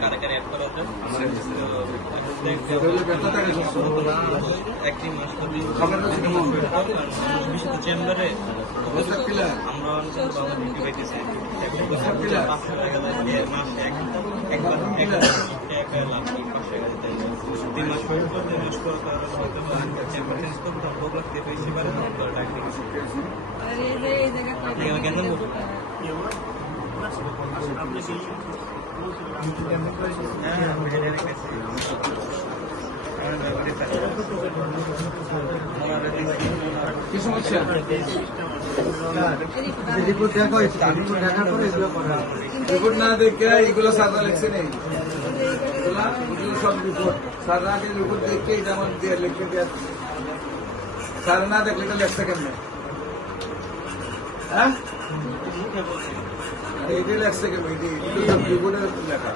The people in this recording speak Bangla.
কারাগারে অ্যাড করা যায়। একটি মাস চেম্বারে আমরা ডিউটি পাইতেছি একবার 3 মাস পর 2 মাস পর চেম্বার চেঞ্জ করবো তখন লাগতে পেয়েছি পারে আপনি আমাকে কেন বলবেন কি সমস্যা রিপোর্ট দেখা হয়েছে রিপোর্ট দেখার পরে এগুলো করা রিপোর্ট না দেখে এগুলো সাদা লেখছে নেই এগুলো সব রিপোর্ট সাদা আগে রিপোর্ট দেখে এটা আমার দিয়ে লিখে দেওয়া সাদা না দেখলে এটা লেখছে কেমনে হ্যাঁ এইটা লেখছে কেমন রিপোর্টের লেখা